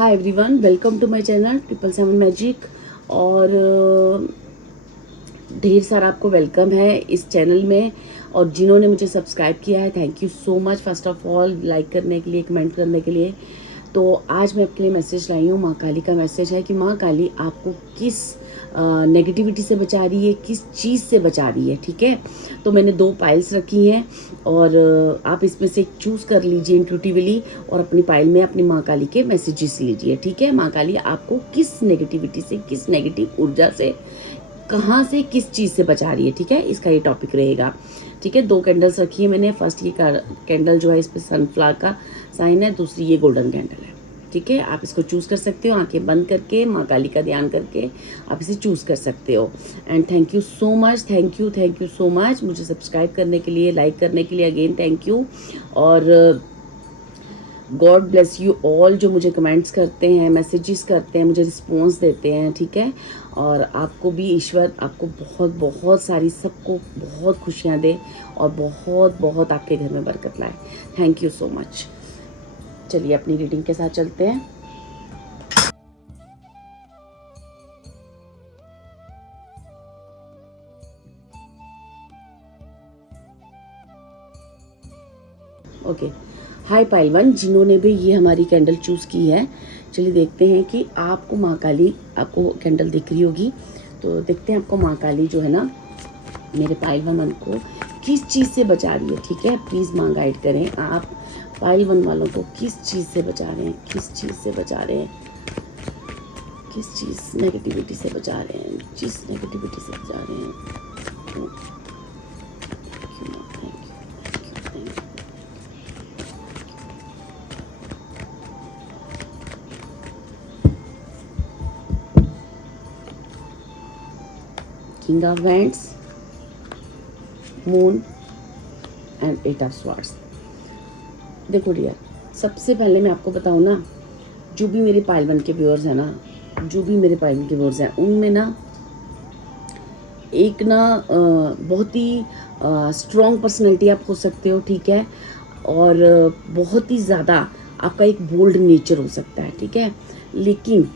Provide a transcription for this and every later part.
Hi everyone, welcome to my channel 777 magic. और ढेर सारा आपको वेलकम है इस चैनल में। और जिन्होंने मुझे सब्सक्राइब किया है, thank you so much first of all, like करने के लिए, कमेंट करने के लिए। तो आज मैं आपके लिए मैसेज लाई हूँ। माँ काली का मैसेज है कि माँ काली आपको किस नेगेटिविटी से बचा रही है, किस चीज़ से बचा रही है। ठीक है, तो मैंने 2 पाइल्स रखी हैं और आप इसमें से एक चूज़ कर लीजिए इंट्यूटिवली और अपनी पाइल में अपनी माँ काली के मैसेजेस लीजिए। ठीक है, माँ काली आपको किस नेगेटिविटी से, किस नेगेटिव ऊर्जा से, कहाँ से, किस चीज़ से बचा रही है। ठीक है, इसका ये टॉपिक रहेगा। ठीक है, 2 कैंडल्स रखी है मैंने। फर्स्ट ये कैंडल जो है इस पर सनफ्लावर का साइन है, दूसरी ये गोल्डन कैंडल है। ठीक है, आप इसको चूज़ कर सकते हो आंखें बंद करके, माँ काली का ध्यान करके आप इसे चूज़ कर सकते हो। And thank you so much, thank you so much मुझे सब्सक्राइब करने के लिए, लाइक करने के लिए। Again thank you. और गॉड ब्लेस यू ऑल जो मुझे कमेंट्स करते हैं, मैसेजेस करते हैं, मुझे रिस्पॉन्स देते हैं। ठीक है, और आपको भी ईश्वर आपको बहुत बहुत सारी, सबको बहुत खुशियाँ दे और बहुत बहुत आपके घर में बरकत लाए। Thank you so much. चलिए अपनी रीडिंग के साथ चलते हैं। ओके, हाय पाइल 1, जिन्होंने भी ये हमारी कैंडल चूज़ की है, चलिए देखते हैं कि आपको माँ काली, आपको कैंडल दिख रही होगी तो देखते हैं आपको माँ काली जो है ना मेरे पाइल 1 को किस चीज़ से बचा रही है। ठीक है, प्लीज़ माँ गाइड करें, आप पाइल 1 वालों को किस चीज़ से बचा रहे हैं, किस चीज़ से बचा रहे हैं, किस चीज़ नेगेटिविटी से बचा रहे हैं, जिस नेगेटिविटी से बचा रहे हैं। King of wands, moon and 8 of swords. देखो डियर, सबसे पहले मैं आपको बताऊँ ना, जो भी मेरे पाइल 1 के व्यूअर्स हैं ना, जो भी मेरे पाइल 1 के व्यूअर्स हैं, उनमें ना एक ना बहुत ही स्ट्रॉन्ग पर्सनैलिटी आप हो सकते हो। ठीक है, और बहुत ही ज़्यादा आपका एक बोल्ड नेचर हो सकता है। ठीक है, लेकिन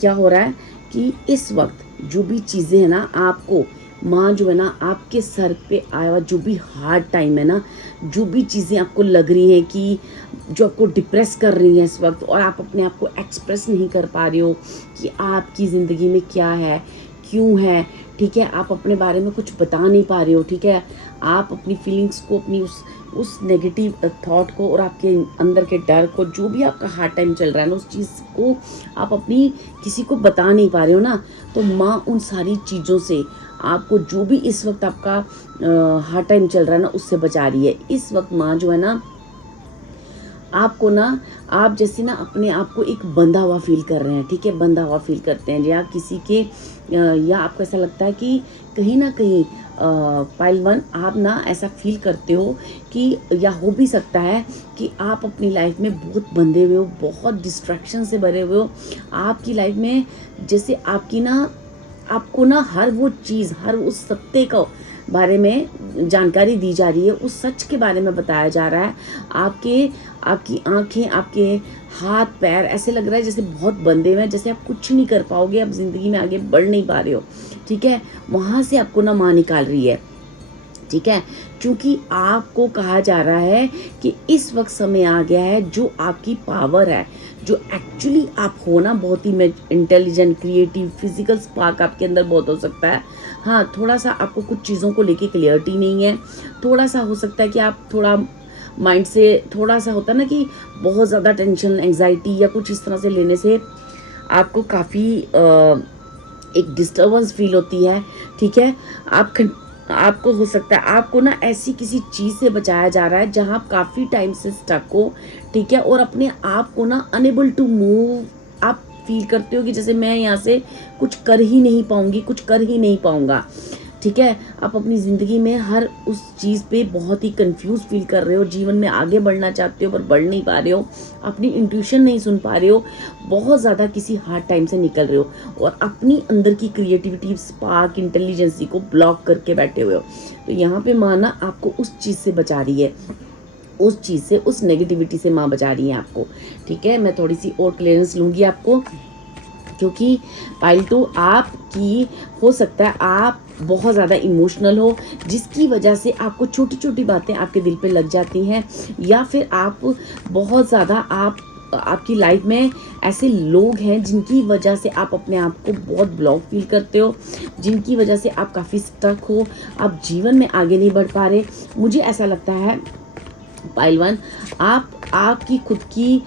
क्या हो रहा है कि इस वक्त जो भी चीज़ें हैं ना, आपको माँ जो है ना आपके सर पे आया हुआ जो भी हार्ड टाइम है ना, जो भी चीज़ें आपको लग रही हैं कि जो आपको डिप्रेस कर रही हैं इस वक्त, और आप अपने आप को एक्सप्रेस नहीं कर पा रहे हो कि आपकी ज़िंदगी में क्या है, क्यों है। ठीक है, आप अपने बारे में कुछ बता नहीं पा रहे हो। ठीक है, आप अपनी फीलिंग्स को, अपनी उस नेगेटिव थॉट को और आपके अंदर के डर को, जो भी आपका हार्ड टाइम चल रहा है ना, उस चीज़ को आप अपनी किसी को बता नहीं पा रहे हो ना, तो माँ उन सारी चीज़ों से आपको, जो भी इस वक्त आपका हार्ड टाइम चल रहा है ना, उससे बचा रही है। इस वक्त माँ जो है ना आपको ना, आप जैसे ना अपने आप को एक बंधा हुआ फील कर रहे हैं। ठीक है, बंधा हुआ फील करते हैं, या किसी के या आपको ऐसा लगता है कि कहीं ना कहीं पाइल 1 आप ना ऐसा फील करते हो कि, या हो भी सकता है कि आप अपनी लाइफ में बहुत बंधे हुए हो, बहुत डिस्ट्रैक्शन से भरे हुए हो। आपकी लाइफ में जैसे आपकी ना, आपको ना हर वो चीज़, हर उस सत्य को बारे में जानकारी दी जा रही है, उस सच के बारे में बताया जा रहा है। आपकी आंखें, आपके हाथ पैर ऐसे लग रहा है जैसे बहुत बंधे हुए हैं, जैसे आप कुछ नहीं कर पाओगे, आप ज़िंदगी में आगे बढ़ नहीं पा रहे हो। ठीक है, वहाँ से आपको ना माँ निकाल रही है। ठीक है, क्योंकि आपको कहा जा रहा है कि इस वक्त समय आ गया है, जो आपकी पावर है, जो एक्चुअली आप हो ना, बहुत ही इंटेलिजेंट, क्रिएटिव, फिजिकल स्पार्क आपके अंदर बहुत हो सकता है। हाँ, थोड़ा सा आपको कुछ चीज़ों को लेके क्लियरिटी नहीं है। थोड़ा सा हो सकता है कि आप थोड़ा माइंड से, थोड़ा सा होता है ना कि बहुत ज़्यादा टेंशन, एंग्जाइटी या कुछ इस तरह से लेने से आपको काफ़ी एक डिस्टर्बेंस फील होती है। ठीक है, आपको हो सकता है, आपको ना ऐसी किसी चीज़ से बचाया जा रहा है जहां आप काफ़ी टाइम से स्टक हो। ठीक है, और अपने आप को ना अनेबल टू मूव आप फील करते हो कि जैसे मैं यहाँ से कुछ कर ही नहीं पाऊंगी, कुछ कर ही नहीं पाऊंगा। ठीक है, आप अपनी ज़िंदगी में हर उस चीज़ पे बहुत ही कंफ्यूज फील कर रहे हो, जीवन में आगे बढ़ना चाहते हो पर बढ़ नहीं पा रहे हो, अपनी इंट्यूशन नहीं सुन पा रहे हो, बहुत ज़्यादा किसी हार्ड टाइम से निकल रहे हो और अपनी अंदर की क्रिएटिविटी, स्पार्क, इंटेलिजेंसी को ब्लॉक करके बैठे हुए हो। तो यहाँ पे माँ ना आपको उस चीज़ से बचा रही है। उस चीज़ से, उस नेगेटिविटी से माँ बचा रही है आपको, ठीक है। मैं थोड़ी सी और क्लियरेंस लूँगी आपको, क्योंकि पाइल 2 आपकी हो सकता है आप बहुत ज़्यादा इमोशनल हो, जिसकी वजह से आपको छोटी छोटी बातें आपके दिल पे लग जाती हैं, या फिर आप बहुत ज़्यादा आपकी लाइफ में ऐसे लोग हैं जिनकी वजह से आप अपने आप को बहुत ब्लॉक फील करते हो, जिनकी वजह से आप काफ़ी स्टक हो, आप जीवन में आगे नहीं बढ़ पा रहे। मुझे ऐसा लगता है पाइल 1, आपकी खुद की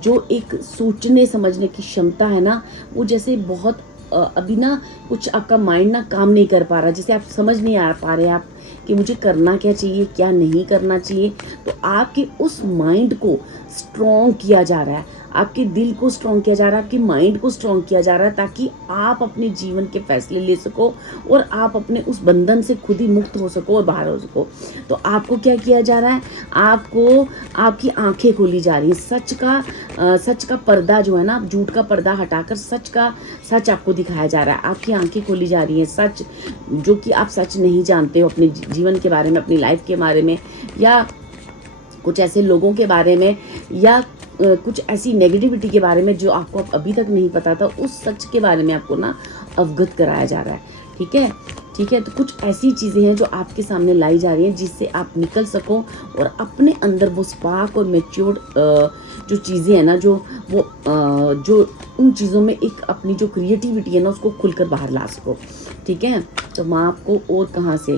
जो एक सोचने समझने की क्षमता है ना, वो जैसे बहुत अभी ना कुछ आपका माइंड ना काम नहीं कर पा रहा, जैसे आप समझ नहीं आ पा रहे आप कि मुझे करना क्या चाहिए, क्या नहीं करना चाहिए। तो आपके उस माइंड को स्ट्रॉन्ग किया जा रहा है, आपके दिल को स्ट्रॉन्ग किया जा रहा है, आपके माइंड को स्ट्रॉन्ग किया जा रहा है, ताकि आप अपने जीवन के फैसले ले सको और आप अपने उस बंधन से खुद ही मुक्त हो सको और बाहर हो सको। तो आपको क्या किया जा रहा है, आपको आपकी आंखें खोली जा रही है, सच का पर्दा जो है ना, झूठ का पर्दा हटाकर सच आपको दिखाया जा रहा है। आपकी आंखें खोली जा रही है, सच जो कि आप सच नहीं जानते हो अपने जीवन के बारे में, अपनी लाइफ के बारे में, या कुछ ऐसे लोगों के बारे में, या कुछ ऐसी नेगेटिविटी के बारे में जो आपको अभी तक नहीं पता था, उस सच के बारे में आपको ना अवगत कराया जा रहा है, ठीक है। तो कुछ ऐसी चीज़ें हैं जो आपके सामने लाई जा रही हैं, जिससे आप निकल सको और अपने अंदर वो स्पार्क और मैच्योर्ड जो चीज़ें हैं ना, जो उन चीज़ों में एक अपनी जो क्रिएटिविटी है ना, उसको खुलकर बाहर ला सको, ठीक है। तो माँ आपको और कहाँ से,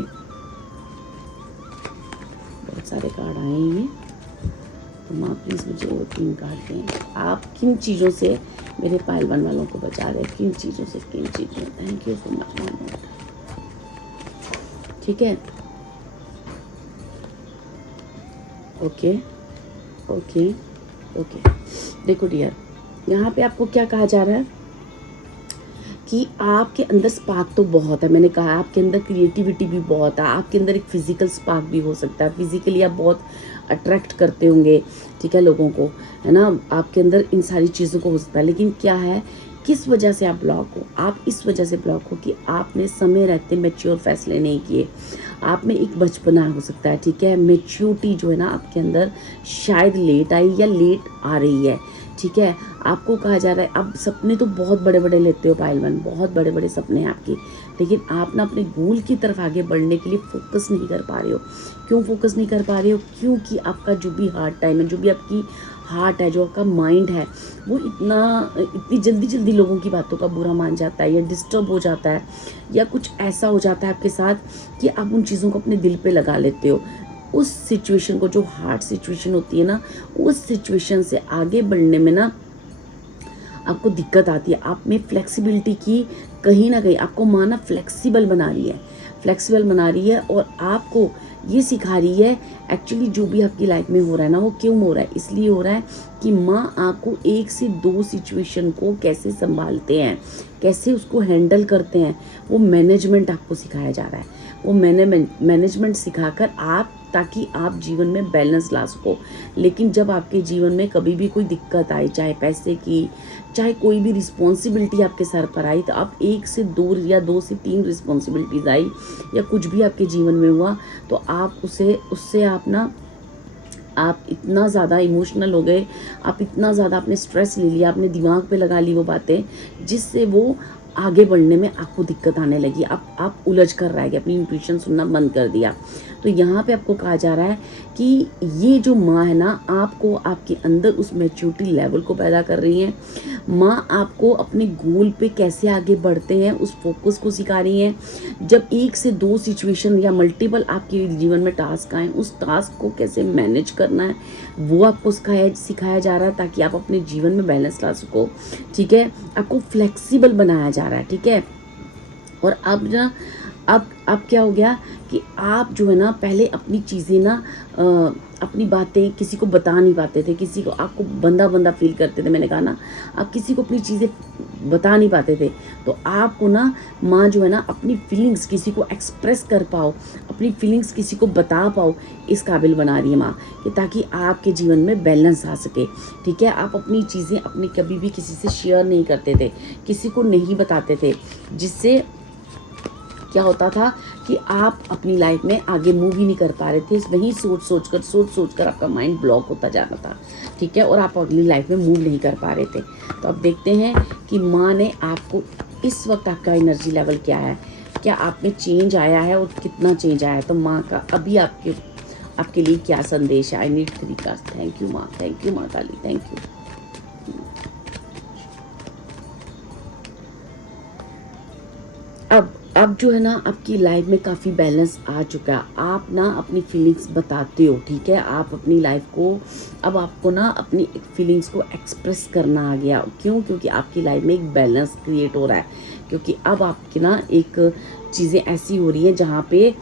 बहुत सारे कार्ड आए हैं, तो माँ प्लीज़ मुझे और 3 कार्ड दें। आप किन चीज़ों से मेरे पाइल 1 वालों को बचा रहे हैं, किन चीज़ों से, थैंक यू सो मच माँ, ठीक है। ओके। देखो डियर, यहाँ पे आपको क्या कहा जा रहा है कि आपके अंदर स्पार्क तो बहुत है, मैंने कहा आपके अंदर क्रिएटिविटी भी बहुत है, आपके अंदर एक फिजिकल स्पार्क भी हो सकता है, फिजिकली आप बहुत अट्रैक्ट करते होंगे, ठीक है, लोगों को, है ना, आपके अंदर इन सारी चीज़ों को हो सकता है। लेकिन क्या है, किस वजह से आप ब्लॉक हो, आप इस वजह से ब्लॉक हो कि आपने समय रहते मैच्योर फैसले नहीं किए, आप में एक बचपना हो सकता है, ठीक है, मैच्योरिटी जो है ना आपके अंदर शायद लेट आई या लेट आ रही है, ठीक है। आपको कहा जा रहा है, अब सपने तो बहुत बड़े बड़े लेते हो पाइल 1, बहुत बड़े बड़े सपने हैं आपके, लेकिन आप ना अपने गोल की तरफ आगे बढ़ने के लिए फोकस नहीं कर पा रहे हो। क्यों फोकस नहीं कर पा रहे हो, क्योंकि आपका जो भी हार्ड टाइम है, जो भी आपकी हार्ट है, जो आपका माइंड है, वो इतनी जल्दी लोगों की बातों का बुरा मान जाता है, या डिस्टर्ब हो जाता है, या कुछ ऐसा हो जाता है आपके साथ कि आप उन चीज़ों को अपने दिल पे लगा लेते हो। उस सिचुएशन को, जो हार्ड सिचुएशन होती है ना, उस सिचुएशन से आगे बढ़ने में ना आपको दिक्कत आती है। आप में फ्लेक्सिबिलिटी की कहीं ना कहीं आपको माँ ना फ्लेक्सिबल बना रही है, और आपको ये सिखा रही है एक्चुअली जो भी आपकी लाइफ में हो रहा है ना, वो क्यों हो रहा है, इसलिए हो रहा है कि माँ आपको 1 से 2 सिचुएशन को कैसे संभालते हैं, कैसे उसको हैंडल करते हैं, वो मैनेजमेंट आपको सिखाया जा रहा है। वो मैनेजमेंट सिखाकर ताकि आप जीवन में बैलेंस ला सको। लेकिन जब आपके जीवन में कभी भी कोई दिक्कत आई, चाहे पैसे की, चाहे कोई भी रिस्पॉन्सिबिलिटी आपके सर पर आई, तो आप 1 से 2 या 2 से 3 रिस्पॉन्सिबिलिटीज आई, या कुछ भी आपके जीवन में हुआ, तो आप उससे आप इतना ज़्यादा इमोशनल हो गए, आप इतना ज़्यादा आपने स्ट्रेस ले लिया, आपने दिमाग पे लगा ली वो बातें, जिससे वो आगे बढ़ने में आपको दिक्कत आने लगी। आप उलझ कर रह गए, अपनी इंट्यूशन सुनना बंद कर दिया। तो यहाँ पे आपको कहा जा रहा है कि ये जो माँ है ना, आपको आपके अंदर उस मैच्योरिटी लेवल को पैदा कर रही है। माँ आपको अपने गोल पे कैसे आगे बढ़ते हैं उस फोकस को सिखा रही हैं। जब 1 से 2 सिचुएशन या मल्टीपल आपके जीवन में टास्क आए, उस टास्क को कैसे मैनेज करना है वो आपको सिखाया जा रहा है, ताकि आप अपने जीवन में बैलेंस ला सको, ठीक है। आपको फ्लेक्सिबल बनाया जा रहा है, ठीक है। और अब क्या हो गया कि आप जो है ना, पहले अपनी चीज़ें ना अपनी बातें किसी को बता नहीं पाते थे, किसी को आपको बंदा फील करते थे, मैंने कहा ना, आप किसी को अपनी चीज़ें बता नहीं पाते थे। तो आपको ना माँ जो है ना, अपनी फीलिंग्स किसी को एक्सप्रेस कर पाओ, अपनी फीलिंग्स किसी को बता पाओ, इस काबिल बना रही है माँ, कि ताकि आपके जीवन में बैलेंस आ सके, ठीक है। आप अपनी चीज़ें अपनी कभी भी किसी से शेयर नहीं करते थे, किसी को नहीं बताते थे, जिससे क्या होता था कि आप अपनी लाइफ में आगे मूव ही नहीं कर पा रहे थे, वहीं सोच कर आपका माइंड ब्लॉक होता जाना था, ठीक है, और आप अगली लाइफ में मूव नहीं कर पा रहे थे। तो अब देखते हैं कि माँ ने आपको इस वक्त आपका एनर्जी लेवल क्या है, क्या आप में चेंज आया है और कितना चेंज आया है। तो माँ का अभी आपके लिए क्या संदेश है। I need 3 cards. Thank you माँ काली, थैंक यू। अब जो है ना आपकी लाइफ में काफ़ी बैलेंस आ चुका है। आप ना अपनी फीलिंग्स बताते हो, ठीक है, आप अपनी लाइफ को, अब आपको ना अपनी फीलिंग्स को एक्सप्रेस करना आ गया। क्यों? क्योंकि आपकी लाइफ में एक बैलेंस क्रिएट हो रहा है, क्योंकि अब आपकी ना एक चीज़ें ऐसी हो रही हैं जहाँ पे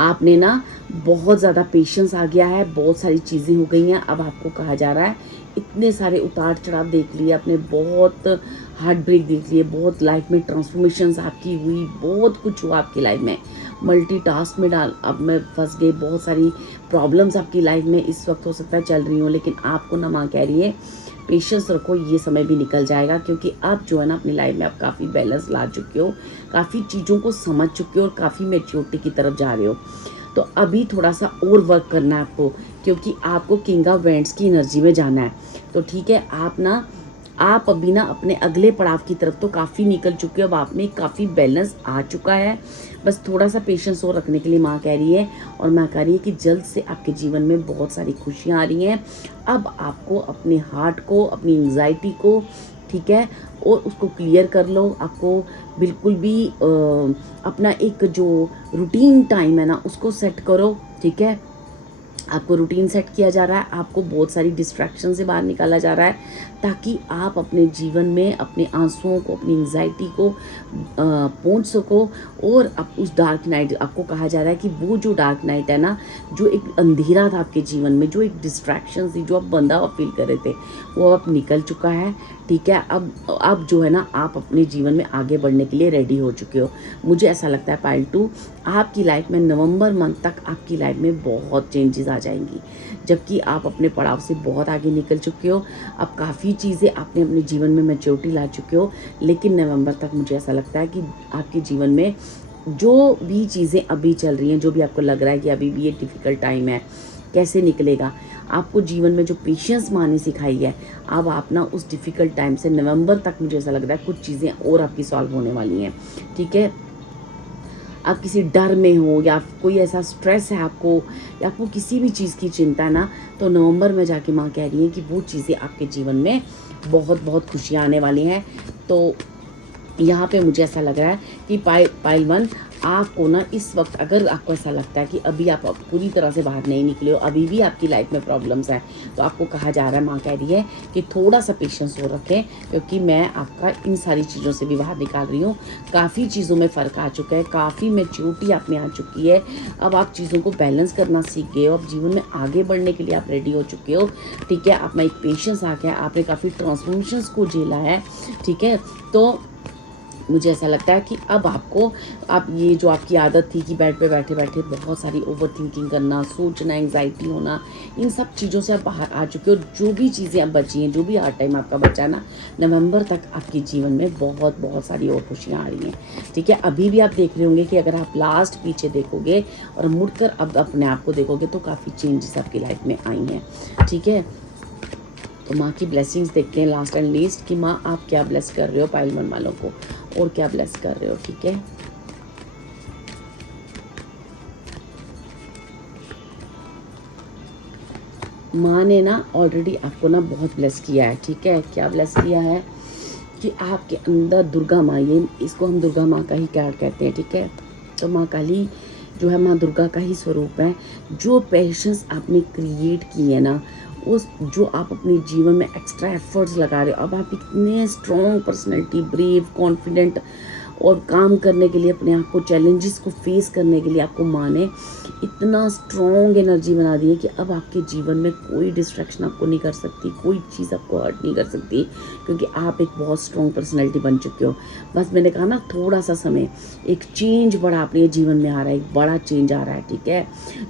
आपने ना बहुत ज़्यादा पेशेंस आ गया है, बहुत सारी चीज़ें हो गई हैं। अब आपको कहा जा रहा है, इतने सारे उतार चढ़ाव देख लिए आपने, बहुत हार्ट ब्रेक देख लिए, बहुत लाइफ में ट्रांसफॉर्मेशंस आपकी हुई, बहुत कुछ हुआ आपकी लाइफ में, मल्टीटास्क में अब मैं फंस गई, बहुत सारी प्रॉब्लम्स आपकी लाइफ में इस वक्त हो सकता है चल रही हो, लेकिन आपको ना माँ कह रही है पेशेंस रखो, ये समय भी निकल जाएगा। क्योंकि अब जो है ना अपनी लाइफ में आप काफ़ी बैलेंस ला चुके हो, काफ़ी चीज़ों को समझ चुके हो और काफ़ी मैच्योरिटी की तरफ जा रहे हो। तो अभी थोड़ा सा और वर्क करना है आपको, क्योंकि आपको किंग ऑफ वेंट्स की एनर्जी में जाना है। तो ठीक है, आप अभी ना अपने अगले पड़ाव की तरफ तो काफ़ी निकल चुके हो, अब आप में काफ़ी बैलेंस आ चुका है। बस थोड़ा सा पेशेंस और रखने के लिए माँ कह रही है, और माँ कह रही है कि जल्द से आपके जीवन में बहुत सारी खुशियाँ आ रही हैं। अब आपको अपने हार्ट को, अपनी एंग्जाइटी को, ठीक है, और उसको क्लियर कर लो। आपको बिल्कुल भी अपना एक जो रूटीन टाइम है ना उसको सेट करो, ठीक है, आपको रूटीन सेट किया जा रहा है, आपको बहुत सारी डिस्ट्रैक्शन से बाहर निकाला जा रहा है, ताकि आप अपने जीवन में अपने आंसुओं को, अपनी एंग्जाइटी को पहुंच सको। और अब उस डार्क नाइट, आपको कहा जा रहा है कि वो जो डार्क नाइट है ना, जो एक अंधेरा था आपके जीवन में, जो एक डिस्ट्रैक्शन थी, जो आप बंधा हुआ फील कर रहे थे, वो अब निकल चुका है, ठीक है। अब जो है ना आप अपने जीवन में आगे बढ़ने के लिए रेडी हो चुके हो। मुझे ऐसा लगता है पाइल 2, आपकी लाइफ में नवंबर मंथ तक आपकी लाइफ में बहुत चेंजेस आ जाएंगी, जबकि आप अपने पड़ाव से बहुत आगे निकल चुके हो। अब काफ़ी चीज़ें आपने अपने जीवन में मैच्योरिटी ला चुके हो, लेकिन नवंबर तक मुझे ऐसा लगता है कि आपके जीवन में जो भी चीज़ें अभी चल रही हैं, जो भी आपको लग रहा है कि अभी भी ये डिफ़िकल्ट टाइम है, कैसे निकलेगा, आपको जीवन में जो पेशेंस माँ ने सिखाई है, अब आप ना उस डिफ़िकल्ट टाइम से नवंबर तक मुझे ऐसा लग रहा है कुछ चीज़ें और आपकी सॉल्व होने वाली हैं, ठीक है। आप किसी डर में हो या कोई ऐसा स्ट्रेस है आपको, या आपको किसी भी चीज़ की चिंता है ना, तो नवंबर में जाके माँ कह रही है कि वो चीज़ें आपके जीवन में बहुत बहुत खुशियाँ आने वाली हैं। तो यहाँ पे मुझे ऐसा लग रहा है कि पाइल 1, आपको ना इस वक्त अगर आपको ऐसा लगता है कि अभी आप पूरी तरह से बाहर नहीं निकले हो, अभी भी आपकी लाइफ में प्रॉब्लम्स हैं, तो आपको कहा जा रहा है, माँ कह रही है कि थोड़ा सा पेशेंस हो रखें, क्योंकि मैं आपका इन सारी चीज़ों से भी बाहर निकाल रही हूँ। काफ़ी चीज़ों में फ़र्क आ चुका है, काफ़ी मैच्योरिटी आप में आ चुकी है। अब आप चीज़ों को बैलेंस करना सीख गए हो, अब जीवन में आगे बढ़ने के लिए आप रेडी हो चुके हो, ठीक है। आप में एक पेशेंस आ गया, आपने काफ़ी ट्रांसफॉर्मेशंस को झेला है, ठीक है। तो मुझे ऐसा लगता है कि अब आप ये जो आपकी आदत थी कि बेड पे बैठे बैठे बहुत सारी ओवर थिंकिंग करना, सोचना, एंग्जाइटी होना, इन सब चीज़ों से आप बाहर आ चुके हो। जो भी चीज़ें अब बची हैं, जो भी हार्ड टाइम आपका बचा ना, नवंबर तक आपके जीवन में बहुत बहुत सारी और खुशियाँ आ रही हैं, ठीक है। अभी भी आप देख रहे होंगे कि अगर आप लास्ट पीछे देखोगे और मुड़कर अब अपने आप को देखोगे तो काफ़ी चेंजेस आपकी लाइफ में आई हैं, ठीक है। तो माँ की ब्लेसिंग्स देखते हैं लास्ट एंड लीस्ट कि माँ आप क्या ब्लेस कर रहे हो पाइल 1 वालों को, और क्या ब्लेस कर रहे हो, ठीक है। माँ ने ना ऑलरेडी आपको ना बहुत ब्लेस किया है, ठीक है। क्या ब्लेस किया है कि आपके अंदर दुर्गा माँ, ये इसको हम दुर्गा माँ का ही कार्ड कहते हैं, ठीक है। तो माँ काली जो है माँ दुर्गा का ही स्वरूप है। जो पेशेंस आपने क्रिएट की है ना, उस जो आप अपने जीवन में एक्स्ट्रा एफर्ट्स लगा रहे हो, अब आप इतने स्ट्रॉन्ग पर्सनैलिटी, ब्रेव, कॉन्फिडेंट, और काम करने के लिए, अपने आप को चैलेंजेस को फेस करने के लिए आपको माँ ने इतना स्ट्रॉन्ग एनर्जी बना दी है कि अब आपके जीवन में कोई डिस्ट्रैक्शन आपको नहीं कर सकती, कोई चीज़ आपको हर्ट नहीं कर सकती, क्योंकि आप एक बहुत स्ट्रॉन्ग पर्सनैलिटी बन चुके हो। बस मैंने कहा ना, थोड़ा सा समय, एक चेंज बड़ा अपने जीवन में आ रहा है, एक बड़ा चेंज आ रहा है, ठीक है,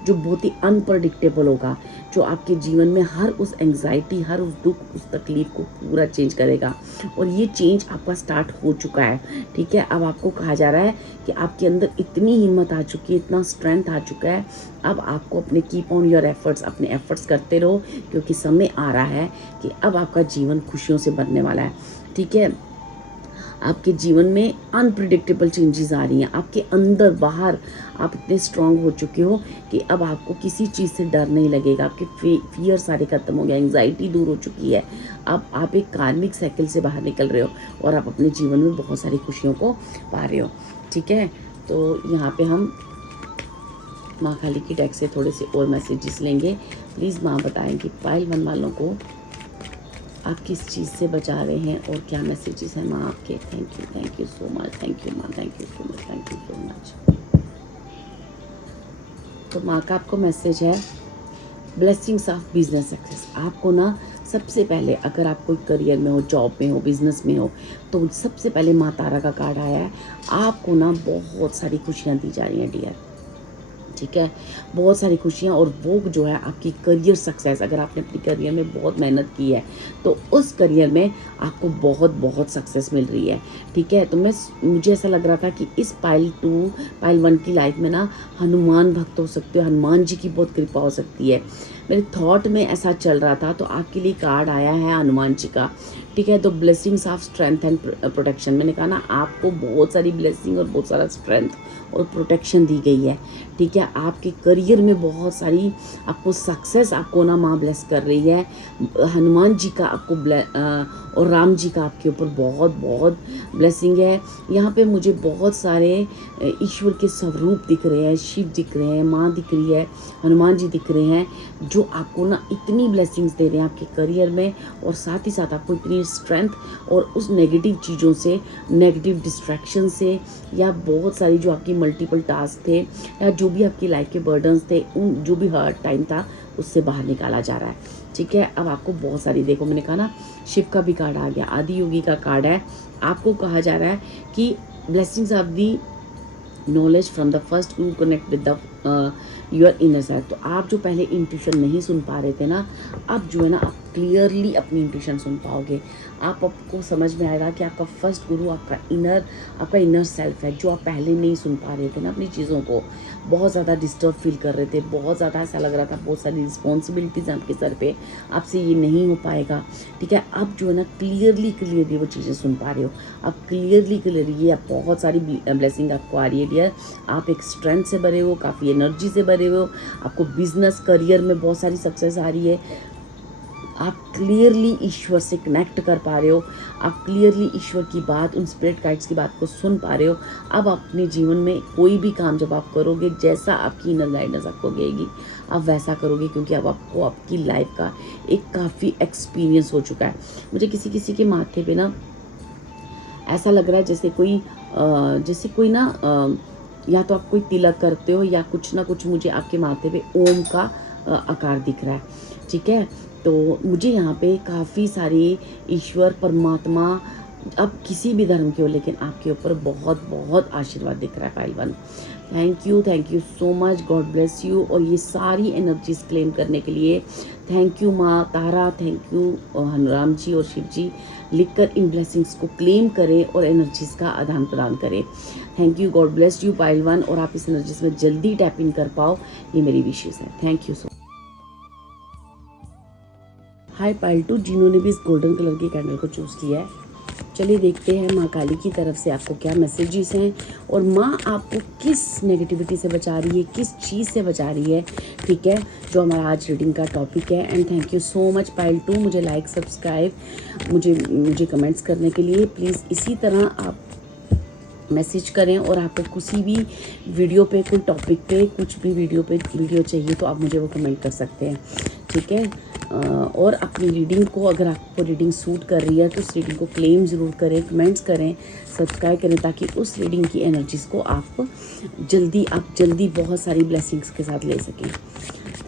जो बहुत ही अनप्रडिक्टेबल होगा, जो आपके जीवन में हर उस एंग्जाइटी, हर उस दुख, उस तकलीफ को पूरा चेंज करेगा। और ये चेंज आपका स्टार्ट हो चुका है, ठीक है। अब अब आपको कहा जा रहा है कि आपके अंदर इतनी हिम्मत आ चुकी है, इतना स्ट्रेंथ आ चुका है, अब आपको अपने कीप ऑन योर एफर्ट्स, अपने एफर्ट्स करते रहो, क्योंकि समय आ रहा है कि अब आपका जीवन खुशियों से भरने वाला है। ठीक है, आपके जीवन में अनप्रिडिक्टेबल चेंजेस आ रही हैं, आपके अंदर बाहर आप इतने स्ट्रांग हो चुके हो कि अब आपको किसी चीज़ से डर नहीं लगेगा, आपके फियर सारे खत्म हो गए, एंग्जाइटी दूर हो चुकी है। अब आप एक कार्मिक साइकिल से बाहर निकल रहे हो और आप अपने जीवन में बहुत सारी खुशियों को पा रहे हो। ठीक है, तो यहाँ पे हम माँ काली की डेक से थोड़े से और मैसेजेस लेंगे। प्लीज़ माँ बताएं कि पाइल 1 वालों को आप किस चीज़ से बचा रहे हैं और क्या मैसेजेस हैं माँ आपके। Thank you so much, thank you माँ, thank you so much, thank you so much. तो माँ का आपको मैसेज है ब्लेसिंग्स ऑफ बिजनेस सक्सेस। आपको ना सबसे पहले, अगर आप कोई करियर में हो, जॉब में हो, बिजनेस में हो, तो सबसे पहले माँ तारा का कार्ड आया है। आपको ना बहुत सारी खुशियाँ दी जा रही हैं डियर। ठीक है, बहुत सारी खुशियाँ, और वो जो है आपकी करियर सक्सेस, अगर आपने अपनी करियर में बहुत मेहनत की है तो उस करियर में आपको बहुत बहुत सक्सेस मिल रही है। ठीक है, तो मुझे ऐसा लग रहा था कि इस पाइल 1 की लाइफ में ना हनुमान भक्त हो सकते हो, हनुमान जी की बहुत कृपा हो सकती है। मेरे थॉट में ऐसा चल रहा था, तो आपके लिए कार्ड आया है हनुमान जी का। ठीक है, तो blessings of strength and protection, मैंने कहा ना आपको बहुत सारी ब्लेसिंग और बहुत सारा स्ट्रेंथ और प्रोटेक्शन दी गई है। ठीक है, आपके करियर में बहुत सारी आपको सक्सेस, आपको ना माँ ब्लेस कर रही है। हनुमान जी का आपको और राम जी का आपके ऊपर बहुत बहुत ब्लेसिंग है। यहाँ पे मुझे बहुत सारे ईश्वर के स्वरूप दिख रहे हैं, शिव दिख रहे हैं, माँ दिख रही है, हनुमान जी दिख रहे हैं, जो आपको ना इतनी ब्लेसिंग्स दे रहे हैं आपके करियर में, और साथ ही साथ आपको इतनी स्ट्रेंथ और उस नेगेटिव चीज़ों से, नेगेटिव डिस्ट्रैक्शन से, या बहुत सारी जो आपकी मल्टीपल टास्क थे, या जो भी आपकी लाइफ के बर्डन्स थे, उन जो भी हार्ड टाइम था, उससे बाहर निकाला जा रहा है। ठीक है, अब आपको बहुत सारी, देखो मैंने कहा ना शिव का भी कार्ड आ गया, आदि योगी का कार्ड है। आपको कहा जा रहा है कि blessings of the knowledge from the first you connect with the your inner side. तो आप जो पहले इंट्यूशन नहीं सुन पा रहे थे ना, अब जो है ना आप क्लियरली अपनी इंट्यूशन सुन पाओगे। आपको समझ में आएगा कि आपका फर्स्ट गुरु आपका इनर सेल्फ है, जो आप पहले नहीं सुन पा रहे थे ना अपनी चीज़ों को, बहुत ज़्यादा डिस्टर्ब फील कर रहे थे, बहुत ज़्यादा ऐसा लग रहा था बहुत सारी रिस्पॉन्सिबिलिटीज़ आपके सर पे, आपसे ये नहीं हो पाएगा। ठीक है, अब जो है ना क्लियरली वो चीज़ें सुन पा रहे हो, अब क्लियरली ये बहुत सारी ब्लेसिंग आपको आ रही है डियर। आप एक स्ट्रेंथ से भरे हो, काफ़ी एनर्जी से भरे हो, आपको बिजनेस करियर में बहुत सारी सक्सेस आ रही है, आप क्लियरली ईश्वर से कनेक्ट कर पा रहे हो, आप क्लियरली ईश्वर की बात, उन स्पिरिट गाइड्स की बात को सुन पा रहे हो। अब अपने जीवन में कोई भी काम जब आप करोगे, जैसा आपकी इनर गाइडेंस आपको कहेगी आप वैसा करोगे, क्योंकि अब आपको आपकी लाइफ का एक काफ़ी एक्सपीरियंस हो चुका है। मुझे किसी किसी के माथे पे ना ऐसा लग रहा है जैसे कोई ना या तो आप कोई तिलक करते हो, या कुछ ना कुछ मुझे आपके माथे पे ओम का आकार दिख रहा है। ठीक है, तो मुझे यहाँ पे काफ़ी सारी ईश्वर परमात्मा, अब किसी भी धर्म के हो, लेकिन आपके ऊपर बहुत बहुत आशीर्वाद दिख रहा है pile 1। Thank you so much, God bless you. और ये सारी एनर्जीज क्लेम करने के लिए थैंक यू माँ तारा, थैंक यू हनुराम जी और शिव जी। लिखकर इन ब्लेसिंग्स को क्लेम करें और एनर्जीज का आदान प्रदान करें। Thank you, God bless you pile 1, और आप इस एनर्जीज में जल्दी टैप इन कर पाओ, ये मेरी विशेष है। Thank you so much. Hi pile 2, जिन्होंने भी इस गोल्डन कलर की कैंडल को चूज़ किया है, चलिए देखते हैं माँ काली की तरफ से आपको क्या मैसेजेस हैं, और माँ आपको किस नेगेटिविटी से बचा रही है, किस चीज़ से बचा रही है। ठीक है, जो हमारा आज रीडिंग का टॉपिक है। And thank you so much pile 2, मुझे लाइक सब्सक्राइब मुझे कमेंट्स करने के लिए। प्लीज़ इसी तरह आप मैसेज करें, और आपको किसी भी वीडियो पे, कोई टॉपिक पे, कुछ भी वीडियो चाहिए तो आप मुझे वो कमेंट कर सकते हैं। ठीक है, और अपनी रीडिंग को, अगर आपको रीडिंग सूट कर रही है तो उस रीडिंग को क्लेम ज़रूर करें, कमेंट्स करें, सब्सक्राइब करें, ताकि उस रीडिंग की एनर्जीज़ को आप जल्दी बहुत सारी ब्लेसिंग्स के साथ ले सकें।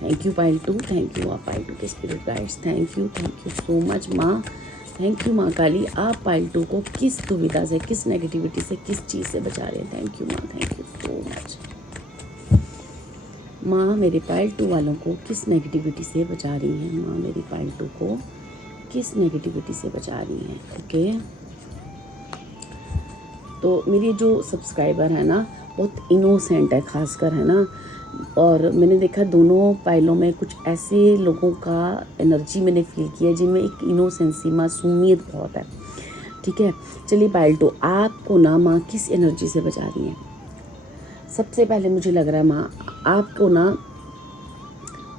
Thank you pile 2, thank you आप पाइल 2 के spirit guides, thank you so much माँ। थैंक यू माँ काली, आप पाइल 2 को किस दुविधा से, किस नेगेटिविटी से, किस चीज़ से बचा रहे हैं। थैंक यू माँ, थैंक यू सो मच माँ। मेरे पाइल 2 वालों को किस नेगेटिविटी से बचा रही हैं माँ, मेरी पाइल 2 को किस नेगेटिविटी से बचा रही हैं। ओके, तो मेरी जो सब्सक्राइबर है ना बहुत इनोसेंट है, खासकर है ना, और मैंने देखा दोनों पाइलों में कुछ ऐसे लोगों का एनर्जी मैंने फील किया जिनमें एक इनोसेंसी, मासूमियत बहुत है। ठीक है, चलिए पाइल 2, आपको ना माँ किस एनर्जी से बचा रही है? सबसे पहले मुझे लग रहा है माँ आपको ना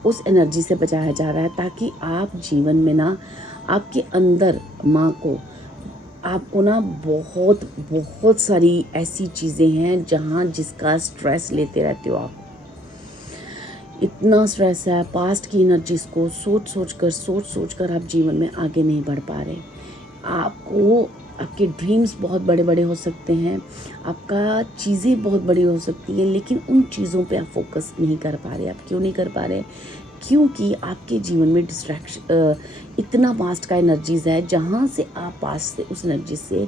उस एनर्जी से बचाया जा रहा है ताकि आप जीवन में ना, आपके अंदर माँ को, आपको ना बहुत बहुत सारी ऐसी चीज़ें हैं जहाँ जिसका स्ट्रेस लेते रहते हो आप। इतना स्ट्रेस है, पास्ट की एनर्जीज को सोच सोच कर आप जीवन में आगे नहीं बढ़ पा रहे। आपको आपके ड्रीम्स बहुत बड़े बड़े हो सकते हैं, आपका चीज़ें बहुत बड़ी हो सकती हैं, लेकिन उन चीज़ों पे आप फोकस नहीं कर पा रहे। आप क्यों नहीं कर पा रहे? क्योंकि आपके जीवन में डिस्ट्रैक्शन, इतना पास्ट का एनर्जीज है जहाँ से आप पास्ट से उस एनर्जी से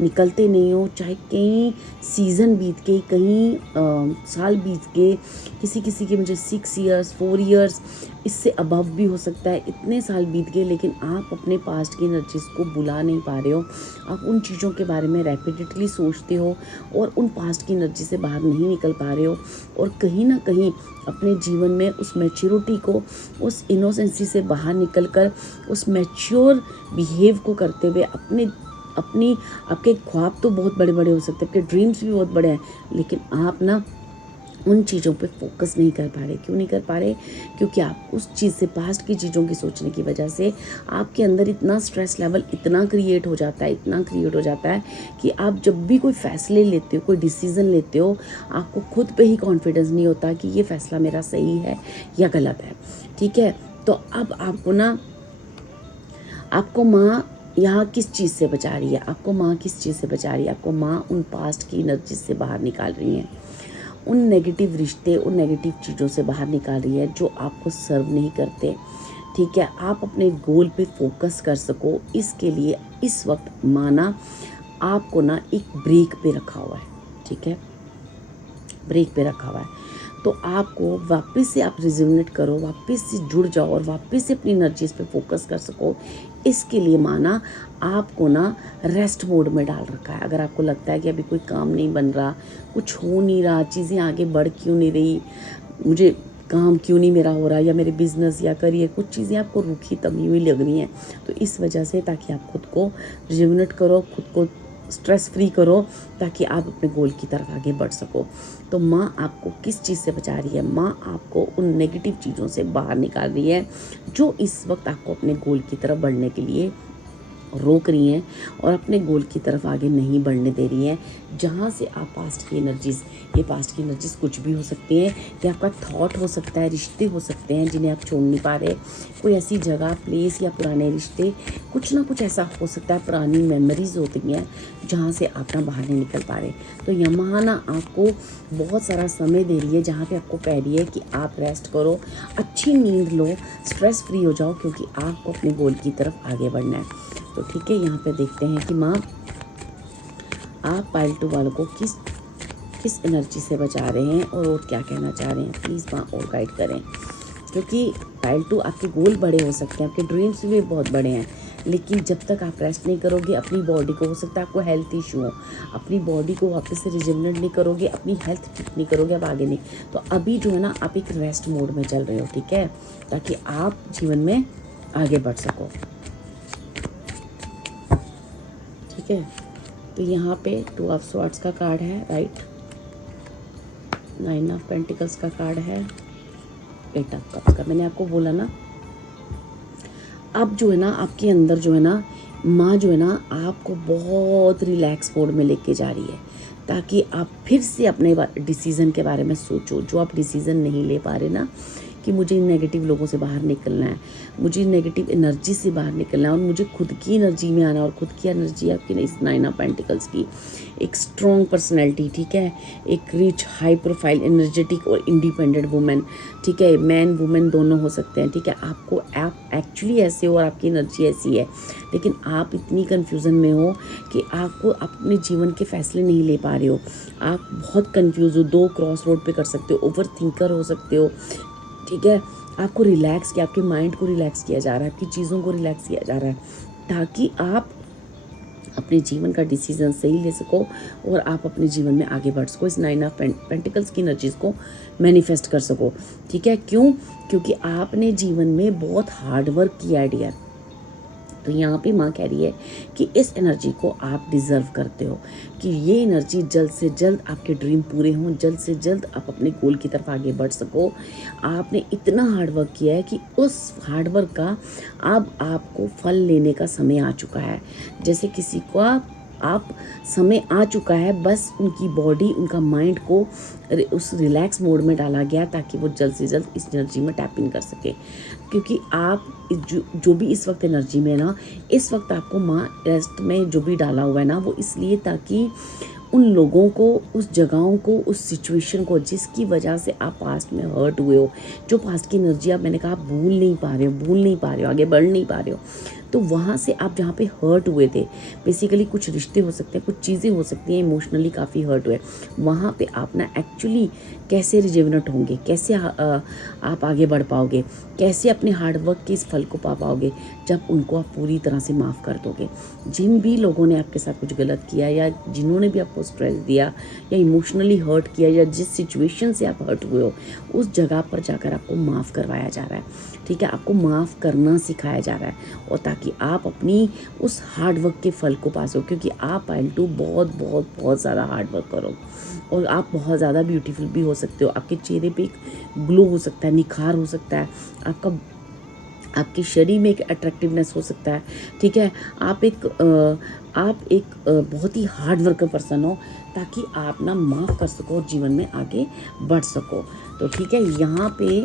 निकलते नहीं हो। चाहे कई सीज़न बीत के, कई साल बीत के, किसी किसी के मुझे 6 ईयर्स 4 ईयर्स इससे अबव भी हो सकता है, इतने साल बीत गए, लेकिन आप अपने पास्ट की एनर्जीज को बुला नहीं पा रहे हो। आप उन चीज़ों के बारे में रैपिडेटली सोचते हो और उन पास्ट की एनर्जी से बाहर नहीं निकल पा रहे हो, और कहीं ना कहीं अपने जीवन में उस मैच्योरिटी को, उस इनोसेंसी से बाहर निकलकर उस मैच्योर बिहेव को करते हुए आपके ख्वाब तो बहुत बड़े बड़े हो सकते हैं, आपके ड्रीम्स भी बहुत बड़े हैं, लेकिन आप ना उन चीज़ों पे फोकस नहीं कर पा रहे। क्यों नहीं कर पा रहे? क्योंकि आप उस चीज़ से, पास्ट की चीज़ों की सोचने की वजह से आपके अंदर इतना स्ट्रेस लेवल इतना क्रिएट हो जाता है कि आप जब भी कोई फैसले लेते हो, कोई डिसीज़न लेते हो, आपको खुद पे ही कॉन्फिडेंस नहीं होता कि ये फैसला मेरा सही है या गलत है। ठीक है, तो अब आपको माँ यहाँ किस चीज़ से बचा रही है? आपको माँ उन पास्ट की एनर्जी से बाहर निकाल रही है, उन नेगेटिव रिश्ते, उन नेगेटिव चीज़ों से बाहर निकाल रही है जो आपको सर्व नहीं करते। ठीक है, आप अपने गोल पे फोकस कर सको, इसके लिए इस वक्त माना आपको ना एक ब्रेक पे रखा हुआ है। ठीक है, ब्रेक पे रखा हुआ है, तो आपको वापस से आप रिज्यूनेट करो, वापस से जुड़ जाओ और वापस से अपनी एनर्जीज पे फोकस कर सको। इसके लिए माना आपको ना रेस्ट मोड में डाल रखा है। अगर आपको लगता है कि अभी कोई काम नहीं बन रहा, कुछ हो नहीं रहा, चीज़ें आगे बढ़ क्यों नहीं रही, मुझे काम क्यों नहीं मेरा हो रहा, या मेरे बिजनेस या करियर, कुछ चीज़ें आपको रूखी तमी हुई लग रही हैं, तो इस वजह से, ताकि आप खुद को रिज्यूनेट करो, खुद को स्ट्रेस फ्री करो, ताकि आप अपने गोल की तरफ आगे बढ़ सको। तो माँ आपको किस चीज़ से बचा रही है? माँ आपको उन नेगेटिव चीज़ों से बाहर निकाल रही है जो इस वक्त आपको अपने गोल की तरफ बढ़ने के लिए रोक रही हैं और अपने गोल की तरफ आगे नहीं बढ़ने दे रही हैं। जहाँ से आप पास्ट की एनर्जीज़ कुछ भी हो सकती हैं, या आपका थॉट हो सकता है, रिश्ते हो सकते हैं जिन्हें आप छोड़ नहीं पा रहे, कोई ऐसी जगह, प्लेस या पुराने रिश्ते, कुछ ना कुछ ऐसा हो सकता है, पुरानी मेमोरीज होती हैं जहाँ से आप ना बाहर नहीं निकल पा रहे। तो यमहा ना आपको बहुत सारा समय दे रही है, जहाँ पे आपको कह रही है कि आप रेस्ट करो, अच्छी नींद लो, स्ट्रेस फ्री हो जाओ, क्योंकि आपको अपने गोल की तरफ आगे बढ़ना है। तो ठीक है, यहाँ पे देखते हैं कि माँ आप पाइल 2 वालों को किस एनर्जी से बचा रहे हैं और क्या कहना चाह रहे हैं। प्लीज़ माँ और गाइड करें, क्योंकि पाइल 2 आपके गोल बड़े हो सकते हैं, आपके ड्रीम्स भी बहुत बड़े हैं, लेकिन जब तक आप रेस्ट नहीं करोगे अपनी बॉडी को, हो सकता है आपको हेल्थ इशू हो, अपनी बॉडी को वापस से रिजुवनेट नहीं करोगे, अपनी हेल्थ ठीक नहीं करोगे, आप आगे नहीं। तो अभी जो है ना, आप एक रेस्ट मोड में चल रहे हो। ठीक है, ताकि आप जीवन में आगे बढ़ सको। ठीक है, तो यहाँ पे 2 ऑफ स्वॉर्ड्स का कार्ड है, राइट, 9 ऑफ पेंटिकल्स का कार्ड है, 8 ऑफ कप्स का। मैंने आपको बोला ना, अब जो है ना आपके अंदर जो है ना, माँ जो है ना आपको बहुत रिलैक्स मोड में लेके जा रही है, ताकि आप फिर से अपने डिसीज़न के बारे में सोचो। जो आप डिसीज़न नहीं ले पा रहे ना, कि मुझे इन नेगेटिव लोगों से बाहर निकलना है, मुझे नेगेटिव एनर्जी से बाहर निकलना है, और मुझे खुद की एनर्जी में आना। और खुद की एनर्जी आपकी इस 9 ऑफ पेंटिकल्स की एक स्ट्रॉन्ग पर्सनैलिटी, ठीक है, एक रिच हाई प्रोफाइल एनर्जेटिक और इंडिपेंडेंट वुमेन। ठीक है, मैन वुमेन दोनों हो सकते हैं। ठीक है, आप एक्चुअली ऐसे हो और आपकी एनर्जी ऐसी है, लेकिन आप इतनी कन्फ्यूज़न में हो कि आपको अपने जीवन के फैसले नहीं ले पा रहे हो। आप बहुत कन्फ्यूज़ हो, 2 क्रॉस रोड पे कर सकते हो, ओवर थिंकर हो सकते हो। ठीक है, आपको रिलैक्स किया, आपके माइंड को रिलैक्स किया जा रहा है, आपकी चीज़ों को रिलैक्स किया जा रहा है, ताकि आप अपने जीवन का डिसीजन सही ले सको और आप अपने जीवन में आगे बढ़ सको, इस 9 ऑफ पेंटिकल्स की एनर्जीज़ को मैनिफेस्ट कर सको। ठीक है, क्यों? क्योंकि आपने जीवन में बहुत हार्ड वर्क किया है डियर। तो यहाँ पे माँ कह रही है कि इस एनर्जी को आप डिज़र्व करते हो, कि ये एनर्जी जल्द से जल्द आपके ड्रीम पूरे हों, जल्द से जल्द आप अपने गोल की तरफ आगे बढ़ सको। आपने इतना हार्ड वर्क किया है कि उस हार्ड वर्क का अब आपको फल लेने का समय आ चुका है। जैसे किसी को आप समय आ चुका है, बस उनकी बॉडी, उनका माइंड को उस रिलैक्स मोड में डाला गया ताकि वो जल्द से जल्द इस एनर्जी में टैप इन कर सके। क्योंकि आप जो भी इस वक्त एनर्जी में है ना, इस वक्त आपको माँ रेस्ट में जो भी डाला हुआ है ना, वो इसलिए ताकि उन लोगों को, उस जगहों को, उस सिचुएशन को जिसकी वजह से आप पास्ट में हर्ट हुए हो, जो पास्ट की एनर्जी आप, मैंने कहा, भूल नहीं पा रहे हो, आगे बढ़ नहीं पा रहे हो, तो वहाँ से आप जहाँ पे हर्ट हुए थे, बेसिकली कुछ रिश्ते हो सकते हैं, कुछ चीज़ें हो सकती हैं, इमोशनली काफ़ी हर्ट हुए, वहाँ पे आप ना एक्चुअली कैसे रिजेवनेट होंगे, कैसे आप आगे बढ़ पाओगे, कैसे अपने हार्ड वर्क के इस फल को पा पाओगे, जब उनको आप पूरी तरह से माफ़ कर दोगे। जिन भी लोगों ने आपके साथ कुछ गलत किया या जिन्होंने भी आपको स्ट्रेस दिया या इमोशनली हर्ट किया या जिस सिचुएशन से आप हर्ट हुए हो, उस जगह पर जाकर आपको माफ़ करवाया जा रहा है। ठीक है, आपको माफ़ करना सिखाया जा रहा है, और ताकि आप अपनी उस हार्ड वर्क के फल को पा सको। क्योंकि आप पायल टू बहुत ज़्यादा हार्ड वर्क करो और आप बहुत ज़्यादा ब्यूटीफुल भी हो सकते हो। आपके चेहरे पे एक ग्लो हो सकता है, निखार हो सकता है, आपके शरीर में एक अट्रैक्टिवनेस हो सकता है। ठीक है, आप एक बहुत ही हार्ड वर्कर पर्सन हो, ताकि आप ना माफ़ कर सको और जीवन में आगे बढ़ सको। तो ठीक है, यहाँ पे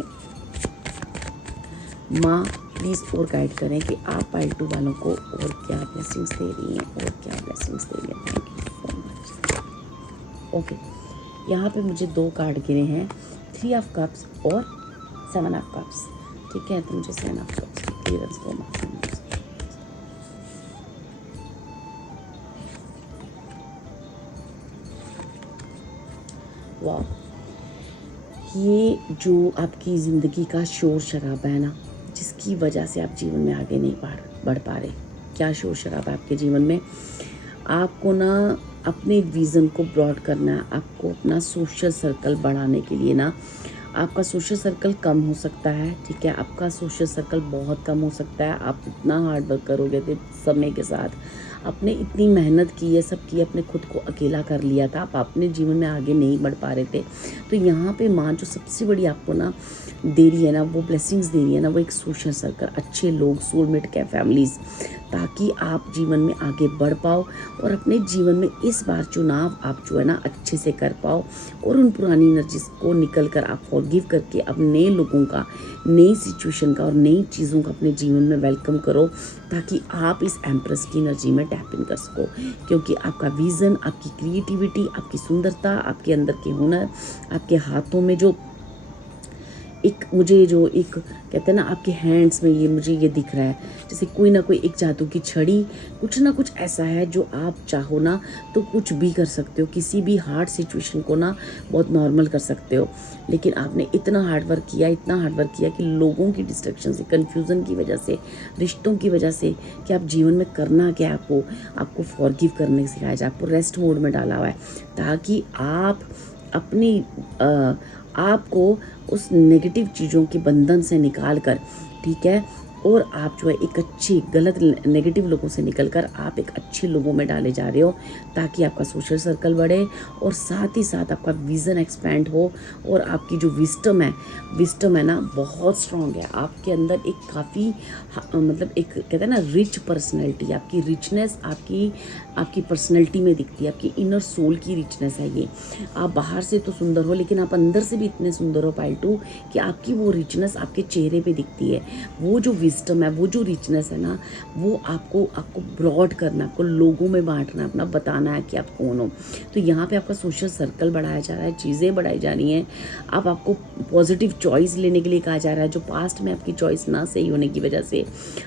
माँ प्लीज़ और गाइड करें कि आप पाइल 2 वालों को और क्या ब्लेसिंग्स दे रही हैं और क्या ब्लेसिंग्स दे रही हैं। Thank you so much. Okay, यहाँ पे मुझे 2 कार्ड गिरे हैं, 3 ऑफ कप्स और 7 ऑफ कप्स। ठीक है, तो मुझे 7 ऑफ कप्स क्लियरेंस को वाह, ये जो आपकी ज़िंदगी का शोर शराबा है ना, जिसकी वजह से आप जीवन में आगे नहीं बढ़ पा रहे, क्या शोर शराबा है आपके जीवन में। आपको ना अपने विज़न को ब्रॉड करना है, आपको अपना सोशल सर्कल बढ़ाने के लिए ना, आपका सोशल सर्कल कम हो सकता है। ठीक है, आपका सोशल सर्कल बहुत कम हो सकता है। आप इतना हार्ड वर्क करोगे थे समय के साथ, आपने इतनी मेहनत की है, सब की, अपने खुद को अकेला कर लिया था, आप अपने जीवन में आगे नहीं बढ़ पा रहे थे। तो यहाँ पे माँ जो सबसे बड़ी आपको ना दे रही है ना, वो ब्लेसिंग्स दे रही है ना, वो एक सोशल सर्कल, अच्छे लोग, सोलमेट के फैमिलीज़, ताकि आप जीवन में आगे बढ़ पाओ और अपने जीवन में इस बार चुनाव आप जो है ना अच्छे से कर पाओ, और उन पुरानी एनर्जीज को निकल कर आप फॉरगिव करके अब नए लोगों का, नई सिचुएशन का और नई चीज़ों का अपने जीवन में वेलकम करो, ताकि आप इस एम्प्रेस की एनर्जी में टैप इन कर सको। क्योंकि आपका विज़न, आपकी क्रिएटिविटी, आपकी सुंदरता, आपके अंदर के हुनर, आपके हाथों में जो एक, मुझे जो एक कहते हैं ना, आपके हैंड्स में ये मुझे ये दिख रहा है जैसे कोई ना कोई एक जादू की छड़ी, कुछ ना कुछ ऐसा है जो आप चाहो ना तो कुछ भी कर सकते हो, किसी भी हार्ड सिचुएशन को ना बहुत नॉर्मल कर सकते हो। लेकिन आपने इतना हार्ड वर्क किया कि लोगों की डिस्ट्रैक्शन से, कन्फ्यूज़न की वजह से, रिश्तों की वजह से, कि आप जीवन में करना क्या, आपको फॉरगिव करने सिखाया जाए, आपको रेस्ट मोड में डाला हुआ है, ताकि आप अपनी आपको उस नेगेटिव चीज़ों के बंधन से निकाल कर, ठीक है, और आप जो है एक अच्छी, गलत नेगेटिव लोगों से निकलकर आप एक अच्छे लोगों में डाले जा रहे हो, ताकि आपका सोशल सर्कल बढ़े और साथ ही साथ आपका विज़न एक्सपैंड हो, और आपकी जो विस्टम है ना बहुत स्ट्रॉन्ग है आपके अंदर। एक काफ़ी मतलब एक कहते हैं ना रिच पर्सनैलिटी, आपकी रिचनेस आपकी पर्सनैलिटी में दिखती है, आपकी इनर सोल की रिचनेस है ये। आप बाहर से तो सुंदर हो, लेकिन आप अंदर से भी इतने सुंदर हो पायल 2 कि आपकी वो रिचनेस आपके चेहरे पे दिखती है। वो जो विजडम है, वो जो रिचनेस है ना, वो आपको ब्रॉड करना, आपको लोगों में बांटना, अपना बताना है कि आप कौन हो। तो यहाँ पे आपका सोशल सर्कल बढ़ाया जा रहा है, चीज़ें बढ़ाई जा रही हैं, आपको पॉजिटिव चॉइस लेने के लिए कहा जा रहा है। जो पास्ट में आपकी चॉइस ना सही होने की वजह से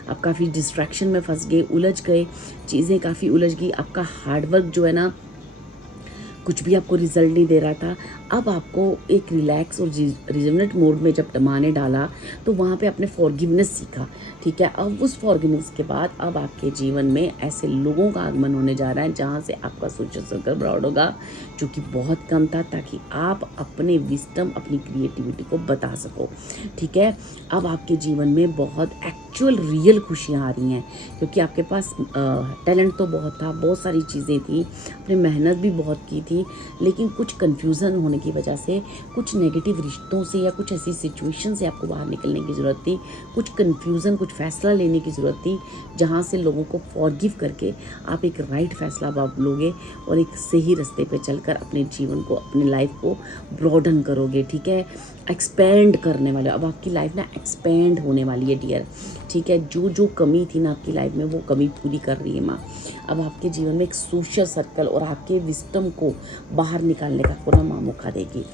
आप काफ़ी डिस्ट्रैक्शन में फंस गए, उलझ गए, चीज़ें काफ़ी उलझ गई, आपका हार्डवर्क जो है ना कुछ भी आपको रिजल्ट नहीं दे रहा था, अब आपको एक रिलैक्स और रिजनेट मोड में जब माँ ने डाला तो वहाँ पे आपने फॉरगिवनेस सीखा, ठीक है। अब उस फॉरगिवनेस के बाद अब आपके जीवन में ऐसे लोगों का आगमन होने जा रहा है जहाँ से आपका सोशल सर्कल ब्रॉड होगा, जो कि बहुत कम था, ताकि आप अपने विस्डम, अपनी क्रिएटिविटी को बता सको, ठीक है। अब आपके जीवन में बहुत एक्चुअल रियल खुशियाँ आ रही हैं, क्योंकि आपके पास टैलेंट तो बहुत था, बहुत सारी चीज़ें थी, आपने मेहनत भी बहुत की थी, लेकिन कुछ कन्फ्यूज़न होने की वजह से, कुछ नेगेटिव रिश्तों से या कुछ ऐसी सिचुएशन से आपको बाहर निकलने की ज़रूरत थी, कुछ कन्फ्यूज़न, कुछ फ़ैसला लेने की ज़रूरत थी, जहाँ से लोगों को फॉरगिव करके आप एक राइट फ़ैसला आप लोगे और एक सही रास्ते पे चलकर अपने जीवन को, अपनी लाइफ को ब्रॉडन करोगे, ठीक है, एक्सपेंड करने वाले। अब आपकी लाइफ ना एक्सपेंड होने वाली है डियर, ठीक है। जो जो कमी थी ना आपकी लाइफ में, वो कमी पूरी कर रही है माँ। अब आपके जीवन में एक सोशल सर्कल और आपके विस्डम को बाहर निकालने का आपको ना माँ मौका देगी,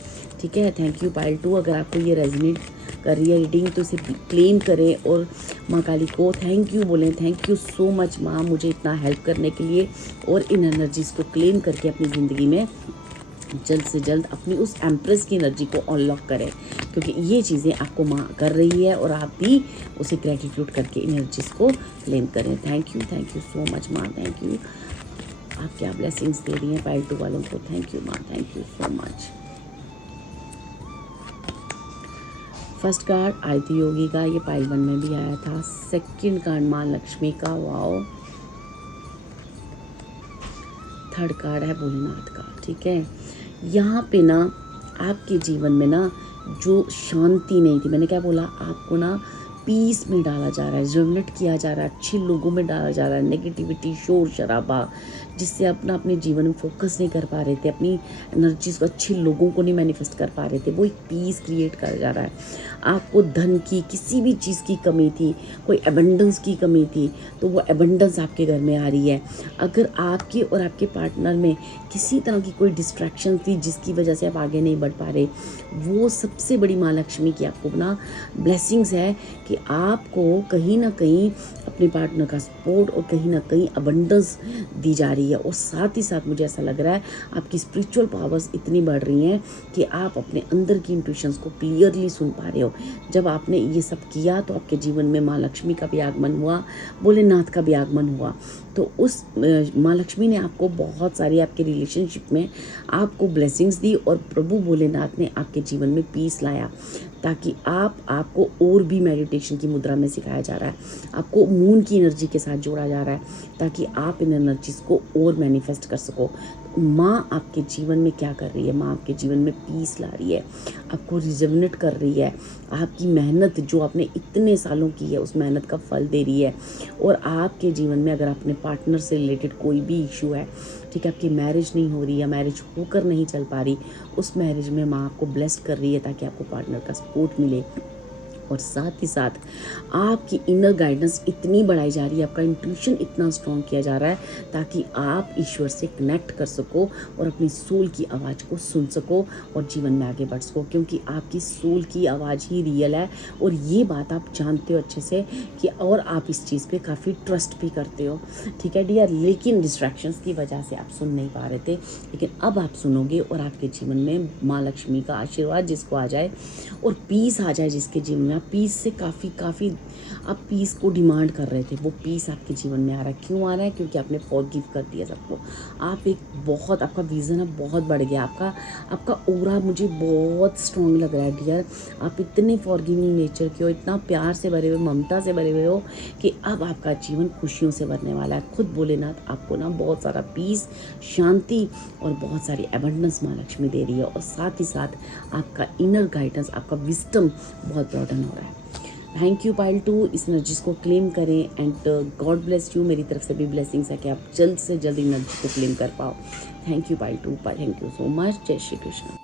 ठीक है। Thank you pile 2। अगर आपको ये रेजोनेट कर रही है रीडिंग तो इसे क्लेम करें और माँ काली को थैंक यू बोलें। थैंक यू सो मच माँ, मुझे इतना हेल्प करने के लिए, और इन एनर्जीज़ को क्लेम करके अपनी ज़िंदगी में जल्द से जल्द अपनी उस एम्प्रेस की एनर्जी को अनलॉक करें, क्योंकि ये चीज़ें आपको माँ कर रही है और आप भी उसे ग्रेटिट्यूड करके एनर्जीज़ को क्लेम करें। थैंक यू सो मच माँ, थैंक यू। आप क्या ब्लेसिंग्स दे रही हैं पाइल 2 वालों को। थैंक यू माँ, thank you so much. First card Aarti Yogi का, ये पाइल 1 में भी आया था। सेकंड कार्ड माँ लक्ष्मी का, वाओ। थर्ड कार्ड है भोलेनाथ का, ठीक है। यहाँ पे ना आपके जीवन में ना जो शांति नहीं थी, मैंने क्या बोला आपको ना, पीस में डाला जा रहा है, रिजोनेट किया जा रहा है, अच्छे लोगों में डाला जा रहा है। नेगेटिविटी, शोर शराबा, जिससे अपना अपने जीवन में फोकस नहीं कर पा रहे थे, अपनी एनर्जीज को अच्छे लोगों को नहीं मैनिफेस्ट कर पा रहे थे, वो एक पीस क्रिएट कर जा रहा है। आपको धन की किसी भी चीज़ की कमी थी, कोई एबंडेंस की कमी थी, तो वो एबंडेंस आपके घर में आ रही है। अगर आपके और आपके पार्टनर में किसी तरह की कोई डिस्ट्रैक्शन थी जिसकी वजह से आप आगे नहीं बढ़ पा रहे, वो सबसे बड़ी माँ लक्ष्मी की आपको ना ब्लेसिंग्स है कि आपको कहीं ना कहीं अपने पार्टनर का सपोर्ट और कहीं ना कहीं अबंडेंस दी जा रही है। और साथ ही साथ मुझे ऐसा लग रहा है आपकी स्पिरिचुअल पावर्स इतनी बढ़ रही हैं कि आप अपने अंदर की इंट्यूशंस को क्लियरली सुन पा रहे हो। जब आपने ये सब किया तो आपके जीवन में माँ लक्ष्मी का भी आगमन हुआ, भोलेनाथ का भी आगमन हुआ। तो उस माँ लक्ष्मी ने आपको बहुत सारी आपके रिलेशनशिप में आपको ब्लेसिंग्स दी और प्रभु भोलेनाथ ने आपके जीवन में पीस लाया, ताकि आपको और भी मेडिटेशन की मुद्रा में सिखाया जा रहा है, आपको मून की एनर्जी के साथ जोड़ा जा रहा है, ताकि आप इन एनर्जीज़ को और मैनिफेस्ट कर सको। माँ आपके जीवन में क्या कर रही है, माँ आपके जीवन में पीस ला रही है, आपको रिजोनेट कर रही है, आपकी मेहनत जो आपने इतने सालों की है उस मेहनत का फल दे रही है। और आपके जीवन में अगर अपने पार्टनर से रिलेटेड कोई भी इशू है, ठीक है, आपकी मैरिज नहीं हो रही या मैरिज होकर नहीं चल पा रही, उस मैरिज में माँ आपको ब्लेस्ड कर रही है ताकि आपको पार्टनर का सपोर्ट मिले। और साथ ही साथ आपकी इनर गाइडेंस इतनी बढ़ाई जा रही है, आपका इंट्यूशन इतना स्ट्रॉन्ग किया जा रहा है ताकि आप ईश्वर से कनेक्ट कर सको और अपनी सोल की आवाज़ को सुन सको और जीवन में आगे बढ़ सको, क्योंकि आपकी सोल की आवाज़ ही रियल है। और ये बात आप जानते हो अच्छे से कि और आप इस चीज़ पे काफ़ी ट्रस्ट भी करते हो, ठीक है डियर। लेकिन डिस्ट्रैक्शंस की वजह से आप सुन नहीं पा रहे थे, लेकिन अब आप सुनोगे और आपके जीवन में माँ लक्ष्मी का आशीर्वाद जिसको आ जाए और पीस आ जाए जिसके जीवन में, पीस से काफ़ी आप पीस को डिमांड कर रहे थे, वो पीस आपके जीवन में आ रहा है। क्यों आ रहा है? क्योंकि आपने फॉरगिव कर दिया सबको। आप एक बहुत, आपका विज़न अब बहुत बढ़ गया, आपका ऑरा मुझे बहुत स्ट्रॉन्ग लग रहा है डियर। आप इतने फॉरगिविंग नेचर के हो, इतना प्यार से भरे हुए, ममता से भरे हुए हो कि अब आपका जीवन खुशियों से भरने वाला है। खुद भोलेनाथ आपको ना बहुत सारा पीस, शांति और बहुत सारी एबंडेंस माँ लक्ष्मी दे रही है। और साथ ही साथ आपका इनर गाइडेंस, आपका विजडम बहुत ब्रॉडन हो रहा है। थैंक यू पाइल 2, इस एनर्जीज को क्लेम करें एंड गॉड ब्लेस यू। मेरी तरफ से भी ब्लेसिंग्स है कि आप जल्द से जल्द एनर्जी को क्लेम कर पाओ। Thank you pile 2, thank you so much. जय श्री कृष्ण।